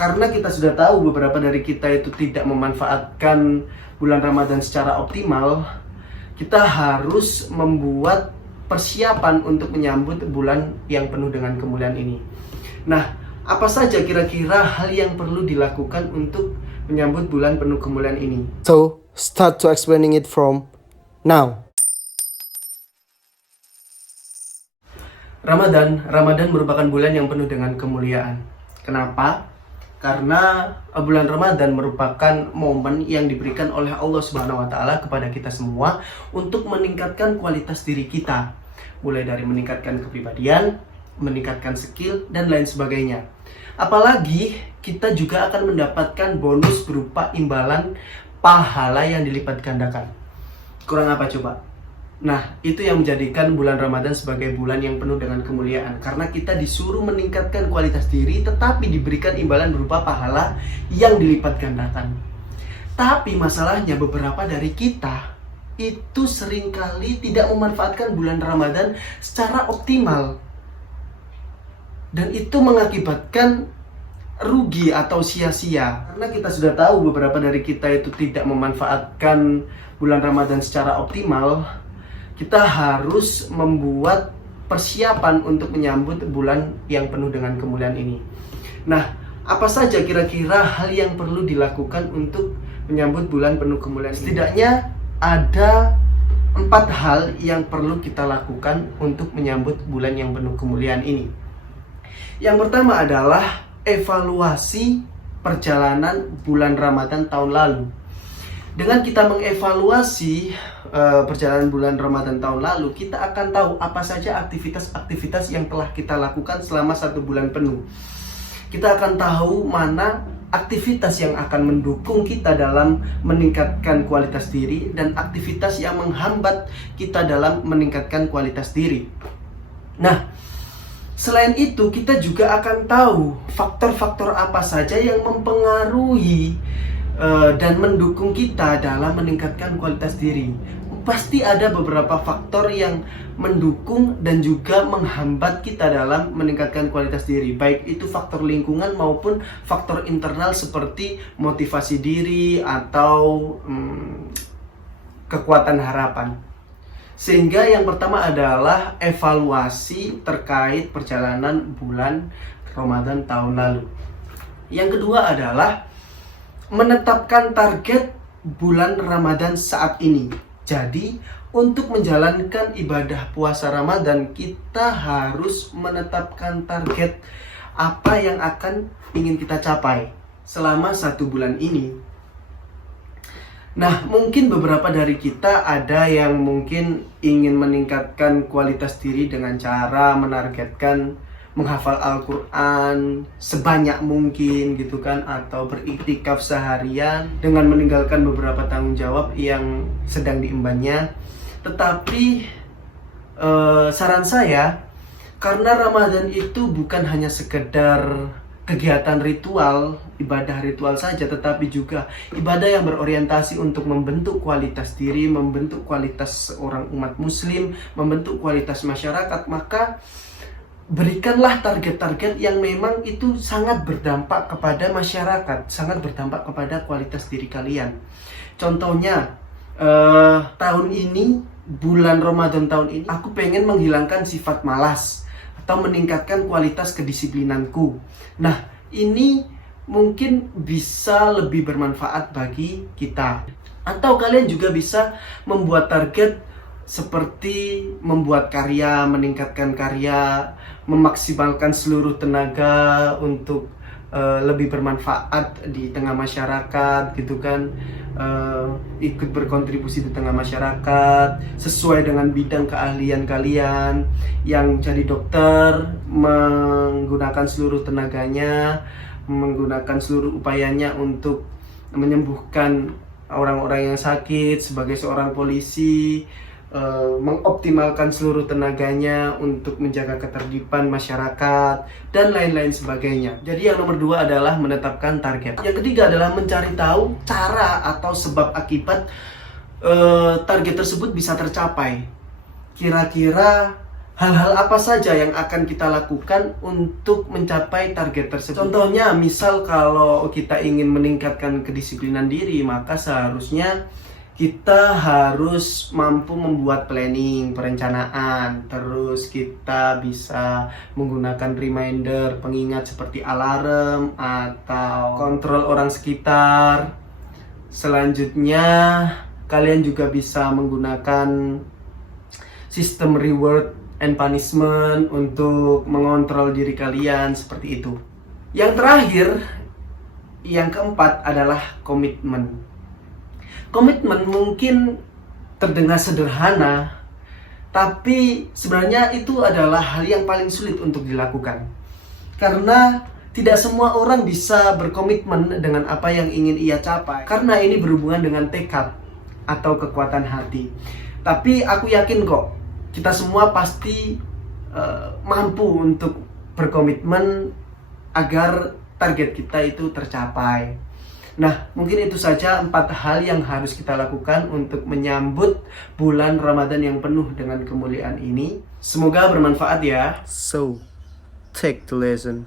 karena kita sudah tahu beberapa dari kita itu tidak memanfaatkan bulan Ramadan secara optimal, kita harus membuat persiapan untuk menyambut bulan yang penuh dengan kemuliaan ini. Nah, apa saja kira-kira hal yang perlu dilakukan untuk menyambut bulan penuh kemuliaan ini? So, start to explaining it from now. Ramadan merupakan bulan yang penuh dengan kemuliaan. Kenapa? Karena bulan Ramadan merupakan momen yang diberikan oleh Allah Subhanahu wa Ta'ala kepada kita semua untuk meningkatkan kualitas diri kita, mulai dari meningkatkan kepribadian, meningkatkan skill, dan lain sebagainya. Apalagi kita juga akan mendapatkan bonus berupa imbalan pahala yang dilipat gandakan. Kurang apa coba? Nah, itu yang menjadikan bulan Ramadan sebagai bulan yang penuh dengan kemuliaan. Karena kita disuruh meningkatkan kualitas diri, tetapi diberikan imbalan berupa pahala yang dilipat gandakan. Tapi masalahnya beberapa dari kita itu seringkali tidak memanfaatkan bulan Ramadan secara optimal. Dan itu mengakibatkan rugi atau sia-sia. Karena kita sudah tahu beberapa dari kita itu tidak memanfaatkan bulan Ramadan secara optimal, kita harus membuat persiapan untuk menyambut bulan yang penuh dengan kemuliaan ini. Nah, apa saja kira-kira hal yang perlu dilakukan untuk menyambut bulan penuh kemuliaan ini? Setidaknya ada 4 hal yang perlu kita lakukan untuk menyambut bulan yang penuh kemuliaan ini. Yang pertama adalah evaluasi perjalanan bulan Ramadan tahun lalu. Dengan kita mengevaluasi perjalanan bulan Ramadan tahun lalu, kita akan tahu apa saja aktivitas-aktivitas yang telah kita lakukan selama 1 bulan penuh. Kita akan tahu mana aktivitas yang akan mendukung kita dalam meningkatkan kualitas diri dan aktivitas yang menghambat kita dalam meningkatkan kualitas diri. Nah, selain itu kita juga akan tahu faktor-faktor apa saja yang mempengaruhi dan mendukung kita dalam meningkatkan kualitas diri. Pasti ada beberapa faktor yang mendukung dan juga menghambat kita dalam meningkatkan kualitas diri, baik itu faktor lingkungan maupun faktor internal seperti motivasi diri atau kekuatan harapan. Sehingga yang pertama adalah evaluasi terkait perjalanan bulan Ramadan tahun lalu. Yang kedua adalah menetapkan target bulan Ramadan saat ini. Jadi, untuk menjalankan ibadah puasa Ramadan, kita harus menetapkan target apa yang akan ingin kita capai selama 1 bulan ini. Nah, mungkin beberapa dari kita ada yang mungkin ingin meningkatkan kualitas diri dengan cara menargetkan menghafal Al-Quran sebanyak mungkin gitu kan, atau beriktikaf seharian dengan meninggalkan beberapa tanggung jawab yang sedang diembannya. Tetapi saran saya, karena Ramadan itu bukan hanya sekedar kegiatan ritual, ibadah ritual saja, tetapi juga ibadah yang berorientasi untuk membentuk kualitas diri, membentuk kualitas seorang umat muslim, membentuk kualitas masyarakat, maka berikanlah target-target yang memang itu sangat berdampak kepada masyarakat, sangat berdampak kepada kualitas diri kalian. Contohnya, tahun ini, bulan Ramadan tahun ini, aku pengen menghilangkan sifat malas atau meningkatkan kualitas kedisiplinanku. Nah, ini mungkin bisa lebih bermanfaat bagi kita. Atau kalian juga bisa membuat target seperti membuat karya, meningkatkan karya, memaksimalkan seluruh tenaga untuk lebih bermanfaat di tengah masyarakat gitu kan, ikut berkontribusi di tengah masyarakat sesuai dengan bidang keahlian kalian. Yang jadi dokter menggunakan seluruh tenaganya, menggunakan seluruh upayanya untuk menyembuhkan orang-orang yang sakit. Sebagai seorang polisi, mengoptimalkan seluruh tenaganya untuk menjaga ketertiban masyarakat dan lain-lain sebagainya. Jadi yang nomor 2 adalah menetapkan target. Yang ketiga adalah mencari tahu cara atau sebab akibat target tersebut bisa tercapai. Kira-kira hal-hal apa saja yang akan kita lakukan untuk mencapai target tersebut. Contohnya, misal kalau kita ingin meningkatkan kedisiplinan diri, maka seharusnya kita harus mampu membuat planning, perencanaan. Terus kita bisa menggunakan reminder, pengingat seperti alarm atau kontrol orang sekitar. Selanjutnya, kalian juga bisa menggunakan sistem reward and punishment untuk mengontrol diri kalian, seperti itu. Yang terakhir, yang keempat adalah komitmen. Komitmen mungkin terdengar sederhana, tapi sebenarnya itu adalah hal yang paling sulit untuk dilakukan. Karena tidak semua orang bisa berkomitmen dengan apa yang ingin ia capai. Karena ini berhubungan dengan tekad atau kekuatan hati. Tapi aku yakin kok, kita semua pasti mampu untuk berkomitmen agar target kita itu tercapai. Nah, mungkin itu saja 4 hal yang harus kita lakukan untuk menyambut bulan Ramadan yang penuh dengan kemuliaan ini. Semoga bermanfaat ya. So, take the lesson.